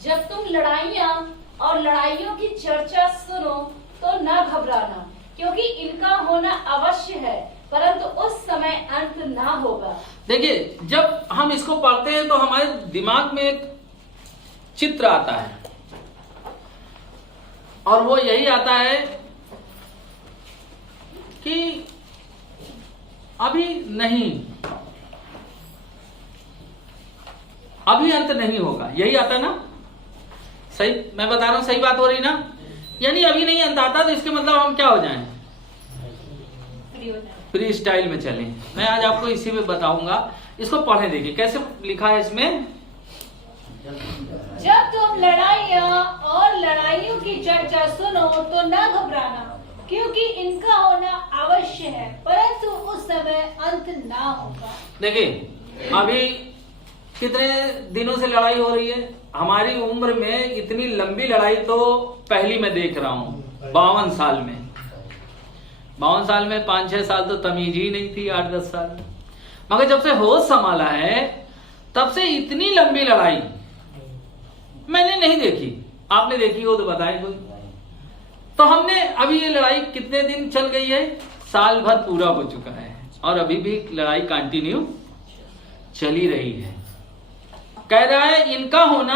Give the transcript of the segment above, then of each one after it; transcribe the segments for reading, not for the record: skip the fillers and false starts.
जब तुम लड़ाइयाँ और लड़ाइयों की चर्चा सुनो तो न घबराना, क्योंकि इनका होना अवश्य है, परंतु उस समय अंत ना होगा। देखिए, जब हम इसको पढ़ते हैं तो हमारे दिमाग में एक चित्र आता है, और वो यही आता है कि अभी नहीं, अभी अंत नहीं होगा, यही आता है ना। सही मैं बता रहा हूं, सही बात हो रही ना। यानी अभी नहीं अंत आता, तो इसके मतलब हम क्या हो जाएं, फ्री स्टाइल में चलें। मैं आज आपको इसी में बताऊंगा, इसको पढ़े देखिए कैसे लिखा है इसमें। जब तुम लड़ाइयाँ और लड़ाइयों की चर्चा सुनो तो न घबराना, क्योंकि इनका होना अवश्य है, परंतु उस समय अंत ना होगा। देखिए, अभी कितने दिनों से लड़ाई हो रही है। हमारी उम्र में इतनी लंबी लड़ाई तो पहली मैं देख रहा हूं 52 साल में। 52 साल में 5-6 साल तो तमीज ही नहीं थी, 8-10 साल। मगर जब से होश संभाला है तब से इतनी लंबी लड़ाई मैंने नहीं देखी। आपने देखी हो तो बताए कोई। तो हमने अभी ये लड़ाई कितने दिन चल गई है, साल भर पूरा हो चुका है, और अभी भी लड़ाई कंटिन्यू चली रही है। कह रहा है इनका होना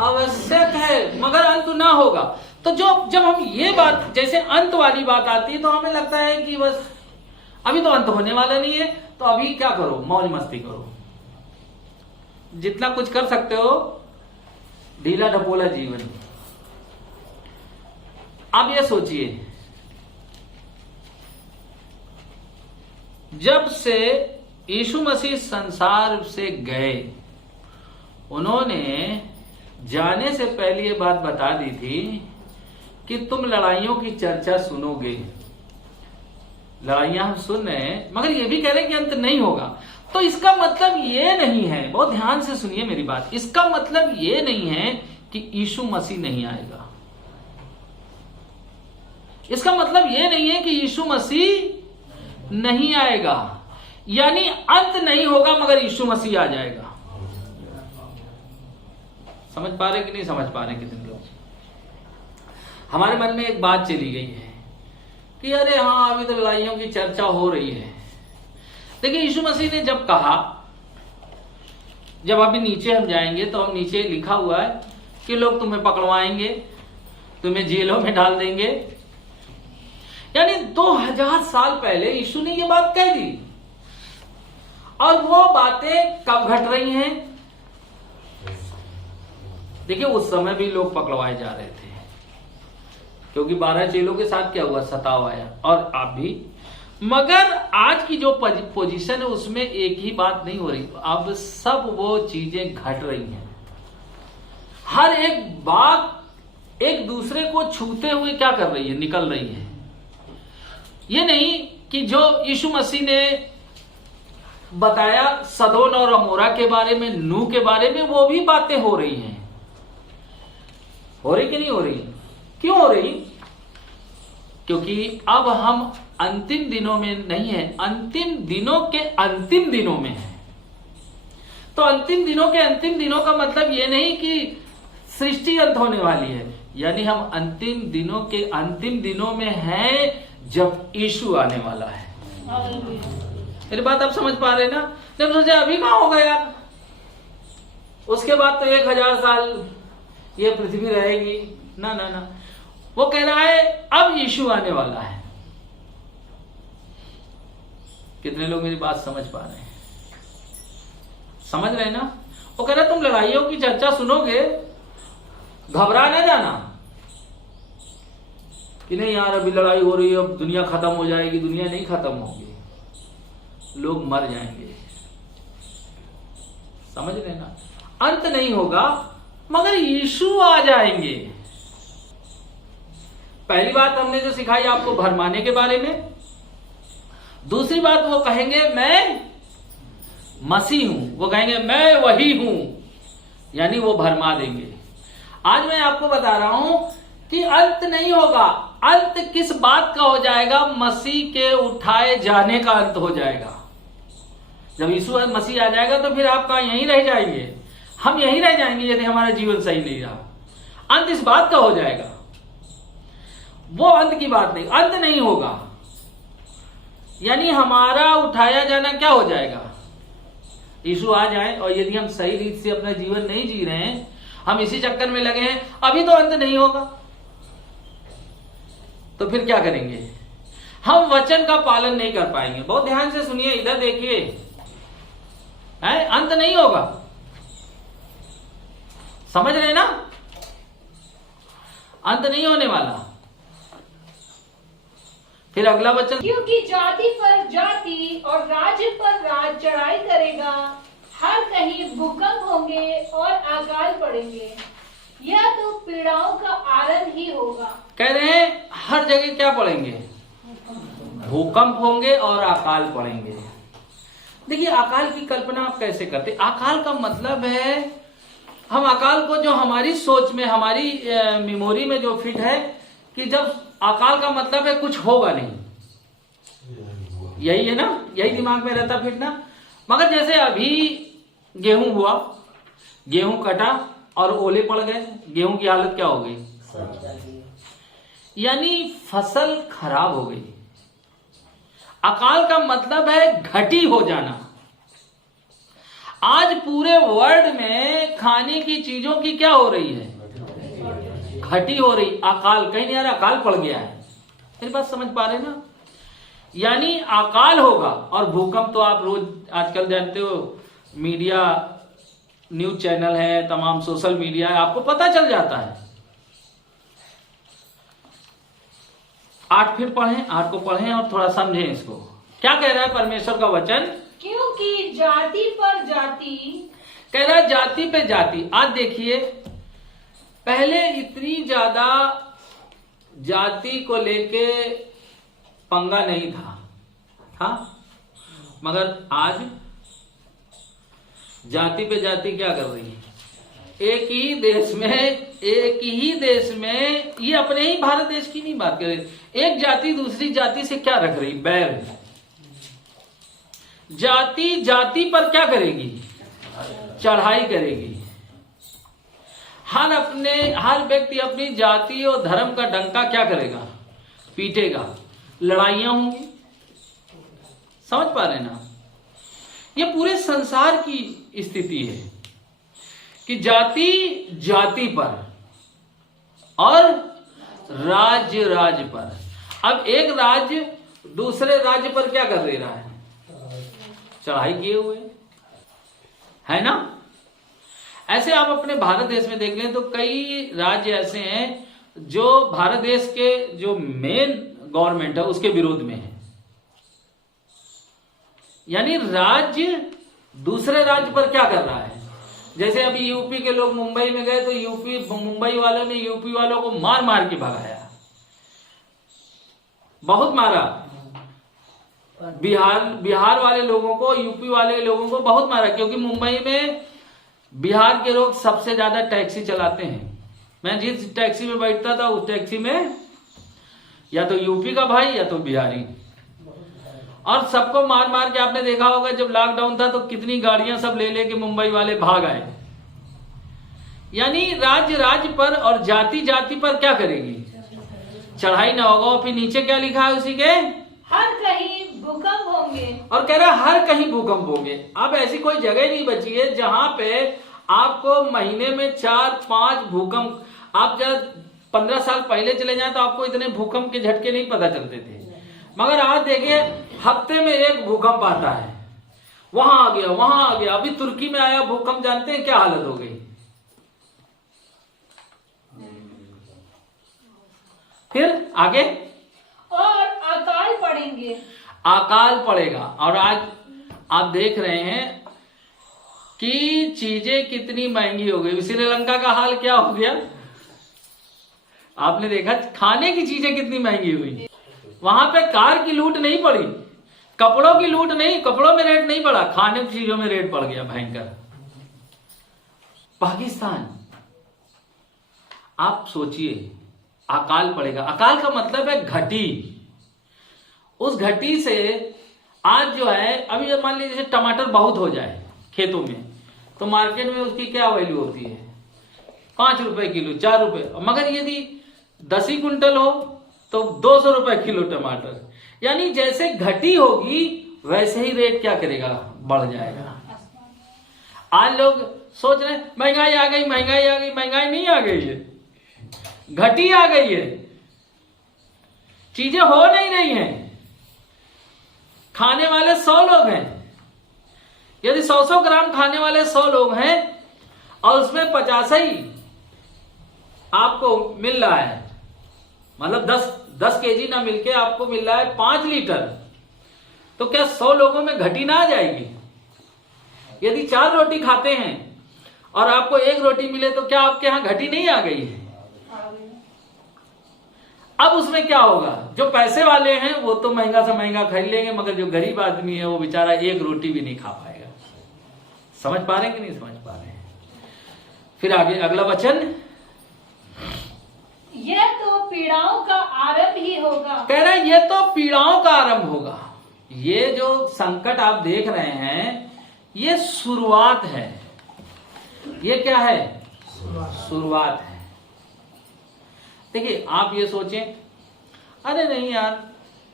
आवश्यक है, मगर अंत ना होगा। तो जब हम ये बात, जैसे अंत वाली बात आती है, तो हमें लगता है कि बस अभी तो अंत होने वाला नहीं है, तो अभी क्या करो, मौज मस्ती करो, जितना कुछ कर सकते हो, ढीला ढपोला जीवन। आप ये सोचिए, जब से यीशु मसीह संसार से गए, उन्होंने जाने से पहले ये बात बता दी थी कि तुम लड़ाइयों की चर्चा सुनोगे। लड़ाइयां हम सुन रहे हैं, मगर ये भी कह रहे हैं कि अंत नहीं होगा। तो इसका मतलब ये नहीं है, बहुत ध्यान से सुनिए मेरी बात, इसका मतलब ये नहीं है कि यीशु मसीह नहीं आएगा। इसका मतलब ये नहीं है कि यीशु मसीह नहीं आएगा, यानी अंत नहीं होगा मगर यीशु मसीह आ जाएगा। समझ पा रहे कि नहीं समझ पा रहे कितने लोग। हमारे मन में एक बात चली गई है कि अरे हाँ, अभी तो लड़ाइयों की चर्चा हो रही है। देखिए, यीशु मसीह ने जब कहा, जब अभी नीचे हम जाएंगे तो हम नीचे लिखा हुआ है कि लोग तुम्हें पकड़वाएंगे, तुम्हें जेलों में डाल देंगे। यानी 2000 साल पहले यीशु ने ये बात कह दी, और वो बातें कब घट रही हैं? देखिए, उस समय भी लोग पकड़वाए जा रहे थे, क्योंकि 12 चेलों के साथ क्या हुआ, सताव आया, और आप भी। मगर आज की जो पोजीशन है उसमें एक ही बात नहीं हो रही, अब सब वो चीजें घट रही हैं। हर एक बात एक दूसरे को छूते हुए क्या कर रही है, निकल रही है। ये नहीं कि जो यीशु मसीह ने बताया सदोम और अमोरा के बारे में, नूह के बारे में, वो भी बातें हो रही हैं। हो रही कि नहीं हो रही? क्यों हो रही? क्योंकि अब हम अंतिम दिनों में नहीं है, अंतिम दिनों के अंतिम दिनों में है। तो अंतिम दिनों के अंतिम दिनों का मतलब ये नहीं कि सृष्टि अंत होने वाली है, यानी हम अंतिम दिनों के अंतिम दिनों में हैं, जब यीशु आने वाला है। मेरी बात आप समझ पा रहे ना? जब सोचे अभी कहां होगा यार, उसके बाद तो 1000 साल ये पृथ्वी रहेगी, ना ना ना। वो कह रहा है अब यीशु आने वाला है। कितने लोग मेरी बात समझ पा रहे हैं? समझ रहे हैं ना? वो कह रहा है तुम लड़ाइयों की चर्चा सुनोगे, घबरा ना जाना कि नहीं यार अभी लड़ाई हो रही है, अब दुनिया खत्म हो जाएगी। दुनिया नहीं खत्म होगी, लोग मर जाएंगे। समझ रहे ना? अंत नहीं होगा मगर यीशु आ जाएंगे। पहली बात हमने जो सिखाई आपको भरमाने के बारे में। दूसरी बात वो कहेंगे मैं मसीह हूं, वो कहेंगे मैं वही हूं, यानी वो भरमा देंगे। आज मैं आपको बता रहा हूं कि अंत नहीं होगा। अंत किस बात का हो जाएगा? मसीह के उठाए जाने का अंत हो जाएगा। जब यीशु मसीह आ जाएगा तो फिर आप कहां, यहीं रह जाएंगे? हम यहीं रह जाएंगे यदि हमारा जीवन सही नहीं रहा। अंत इस बात का हो जाएगा, वो अंत की बात नहीं, अंत नहीं होगा। यानी हमारा उठाया जाना क्या हो जाएगा, यीशु आ जाए और यदि हम सही रीत से अपना जीवन नहीं जी रहे हैं, हम इसी चक्कर में लगे हैं, अभी तो अंत नहीं होगा, तो फिर क्या करेंगे? हम वचन का पालन नहीं कर पाएंगे। बहुत ध्यान से सुनिए, इधर देखिए, अंत नहीं होगा, समझ रहे ना? अंत नहीं होने वाला। फिर अगला वचन, क्योंकि जाति पर जाति और राज्य पर राज चढ़ाई करेगा, हर कहीं भूकंप होंगे और अकाल पड़ेंगे, यह तो पीड़ाओं का आरंभ ही होगा। कह रहे हैं हर जगह क्या पड़ेंगे? भूकंप होंगे और अकाल पड़ेंगे। देखिए अकाल की कल्पना आप कैसे करते? अकाल का मतलब है, हम अकाल को जो हमारी सोच में, हमारी मेमोरी में जो फिट है कि जब अकाल का मतलब है कुछ होगा नहीं, यही है ना, यही दिमाग में रहता फिट ना। मगर जैसे अभी गेहूं हुआ, गेहूं कटा और ओले पड़ गए, गेहूं की हालत क्या हो गई? यानी फसल खराब हो गई। अकाल का मतलब है घटी हो जाना। आज पूरे वर्ल्ड में खाने की चीजों की क्या हो रही है? घटी हो रही। अकाल कहीं नहीं आ रहा, अकाल पड़ गया है। मेरी बात समझ पा रहे ना? यानी अकाल होगा। और भूकंप तो आप रोज आजकल जानते हो, मीडिया, न्यूज चैनल है, तमाम सोशल मीडिया है, आपको पता चल जाता है। 8 फिर पढ़ें, 8 को पढ़ें और थोड़ा समझें इसको। क्या कह रहा है परमेश्वर का वचन? क्योंकि जाति पर जाति, कह रहा है जाति पे जाति। आज देखिए, पहले इतनी ज्यादा जाति को लेके पंगा नहीं था, मगर आज जाति पे जाति क्या कर रही है? एक ही देश में, ये अपने ही भारत देश की नहीं बात कर रही, एक जाति दूसरी जाति से क्या रख रही? बैर। जाति जाति पर क्या करेगी? चढ़ाई करेगी। हर व्यक्ति अपनी जाति और धर्म का डंका क्या करेगा? पीटेगा। लड़ाइयां होंगी। समझ पा रहे ना? ये पूरे संसार की स्थिति है कि जाति जाति पर और राज्य राज्य पर। अब एक राज्य दूसरे राज्य पर क्या कर दे रहा है? चढ़ाई किए हुए है ना। ऐसे आप अपने भारत देश में देख लें तो कई राज्य ऐसे हैं जो भारत देश के जो मेन गवर्नमेंट है उसके विरोध में है। यानी राज्य दूसरे राज्य पर क्या कर रहा है? जैसे अभी यूपी के लोग मुंबई में गए तो मुंबई वालों ने यूपी वालों को मार मार के भगाया, बहुत मारा। बिहार वाले लोगों को, यूपी वाले लोगों को बहुत मारा, क्योंकि मुंबई में बिहार के लोग सबसे ज्यादा टैक्सी चलाते हैं। मैं जिस टैक्सी में बैठता था उस टैक्सी में या तो यूपी का भाई या तो बिहारी, और सबको मार मार के, आपने देखा होगा जब लॉकडाउन था तो कितनी गाड़ियां सब ले लेके मुंबई वाले भाग आए। यानी राज्य राज्य पर और जाति जाति पर क्या करेगी? चढ़ाई ना होगा। और फिर नीचे क्या लिखा है उसी के? हर कहीं भूकंप होंगे। और कह रहा है हर कहीं भूकंप होंगे। अब ऐसी कोई जगह नहीं बची है जहां पे आपको महीने में 4-5 भूकंप, आप जब 15 साल पहले चले जाएं तो आपको इतने भूकंप के झटके नहीं पता चलते थे, मगर आज देखिए हफ्ते में एक भूकंप आता है, वहां आ गया वहां आ गया। अभी तुर्की में आया भूकंप, जानते हैं क्या हालत हो गई? फिर आगे, और अकाल पड़ेंगे। अकाल पड़ेगा। और आज आप देख रहे हैं कि चीजें कितनी महंगी हो गई। श्रीलंका का हाल क्या हो गया आपने देखा? खाने की चीजें कितनी महंगी हुई। वहां पे कार की लूट नहीं पड़ी, कपड़ों की लूट नहीं, कपड़ों में रेट नहीं बढ़ा, खाने की चीजों में रेट बढ़ गया भयंकर। पाकिस्तान, आप सोचिए अकाल पड़ेगा। अकाल का मतलब है घटी। उस घटी से आज जो है, अभी मान लीजिए टमाटर बहुत हो जाए खेतों में तो मार्केट में उसकी क्या वैल्यू होती है? 5 रुपए किलो, 4 रुपए। मगर यदि 10 ही कुंटल हो तो 200 रुपए किलो टमाटर। यानी जैसे घटी होगी वैसे ही रेट क्या करेगा? बढ़ जाएगा। आज लोग सोच रहे हैं महंगाई आ गई, महंगाई आ गई। महंगाई नहीं आ गई है, घटी आ गई है। चीजें हो नहीं रही हैं। खाने वाले 100 लोग हैं। यदि 100 ग्राम खाने वाले 100 लोग हैं और उसमें 50 ही आपको मिल रहा है, मतलब 10 केजी ना मिलके आपको मिल रहा है 5 लीटर, तो क्या 100 लोगों में घटी ना आ जाएगी? यदि 4 रोटी खाते हैं और आपको 1 रोटी मिले तो क्या आपके यहां घटी नहीं आ गई है? अब उसमें क्या होगा? जो पैसे वाले हैं वो तो महंगा से महंगा खरीद लेंगे, मगर जो गरीब आदमी है वो बेचारा 1 रोटी भी नहीं खा पाएगा। समझ पा रहे हैं कि नहीं समझ पा रहे हैं? फिर आगे अगला वचन, यह तो पीड़ाओं का आरंभ ही होगा। कह रहे हैं ये तो पीड़ाओं का आरंभ होगा। ये जो संकट आप देख रहे हैं ये शुरुआत है। ये क्या है? शुरुआत है। देखिए आप ये सोचें, अरे नहीं यार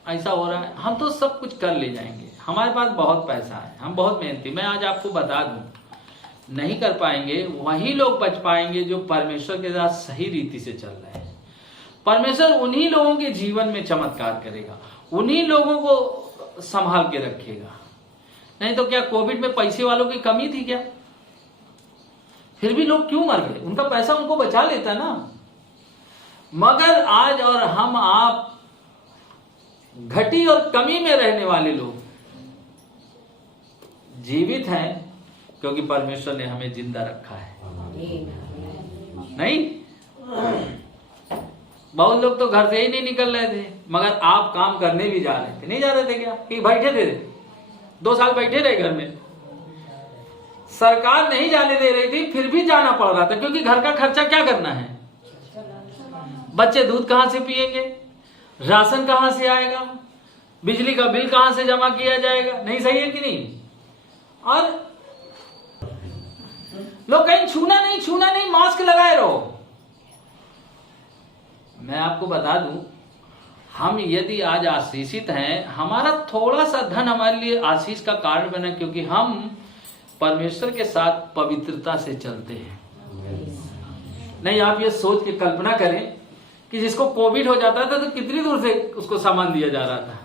ऐसा हो रहा है, हम तो सब कुछ कर ले जाएंगे, हमारे पास बहुत पैसा है, हम बहुत मेहनती। मैं आज आपको बता दूं, नहीं कर पाएंगे वही लोग बच पाएंगे जो परमेश्वर के साथ सही रीति से चल रहे हैं। परमेश्वर उन्हीं लोगों के जीवन में चमत्कार करेगा, उन्हीं लोगों को संभाल के रखेगा। नहीं तो क्या कोविड में पैसे वालों की कमी थी क्या? फिर भी लोग क्यों मर गए? उनका पैसा उनको बचा लेता ना। मगर आज और हम आप घटी और कमी में रहने वाले लोग जीवित हैं क्योंकि परमेश्वर ने हमें जिंदा रखा है। नहीं, बहुत लोग तो घर से ही नहीं निकल रहे थे, मगर आप काम करने भी जा रहे थे। नहीं जा रहे थे क्या? कि बैठे थे 2 साल बैठे रहे घर में, सरकार नहीं जाने दे रही थी फिर भी जाना पड़ रहा था, क्योंकि घर का खर्चा क्या करना है? बच्चे दूध कहां से पिएंगे, राशन कहां से आएगा, बिजली का बिल कहां से जमा किया जाएगा? नहीं सही है कि नहीं? और लोग कहीं छूना नहीं मास्क लगाए रहो। मैं आपको बता दूं, हम यदि आज आशीषित हैं, हमारा थोड़ा सा धन हमारे लिए आशीष का कारण बना, क्योंकि हम परमेश्वर के साथ पवित्रता से चलते हैं। नहीं, आप ये सोच के कल्पना करें कि जिसको कोविड हो जाता था तो कितनी दूर से उसको सामान दिया जा रहा था,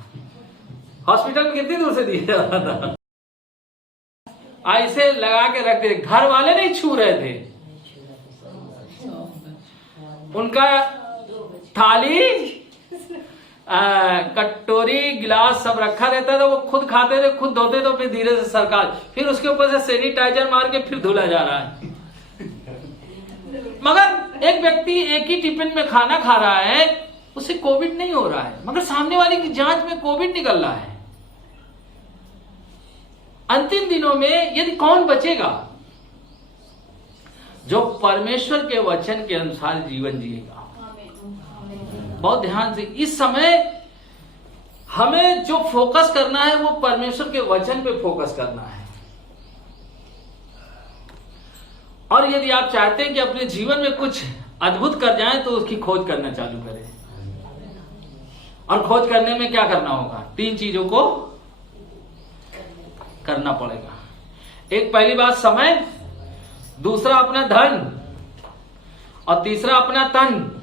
हॉस्पिटल में कितनी दूर से दिया जा रहा था, ऐसे लगा के रखते थे, घर वाले नहीं छू रहे थे। उनका थाली कटोरी गिलास सब रखा रहता था, वो खुद खाते थे, खुद धोते थे, फिर धीरे से सरकार, फिर उसके ऊपर से सैनिटाइजर मार के फिर धुला जा रहा है। मगर एक व्यक्ति एक ही टिफिन में खाना खा रहा है, उसे कोविड नहीं हो रहा है, मगर सामने वाले की जांच में कोविड निकल रहा है। अंतिम दिनों में यदि कौन बचेगा? जो परमेश्वर के वचन के अनुसार जीवन जिएगा। बहुत ध्यान से, इस समय हमें जो फोकस करना है वो परमेश्वर के वचन पे फोकस करना है। और यदि आप चाहते हैं कि अपने जीवन में कुछ अद्भुत कर जाएं तो उसकी खोज करना चालू करें। और खोज करने में क्या करना होगा? 3 चीजों को करना पड़ेगा। एक, पहली बात समय, दूसरा अपना धन, और तीसरा अपना तन।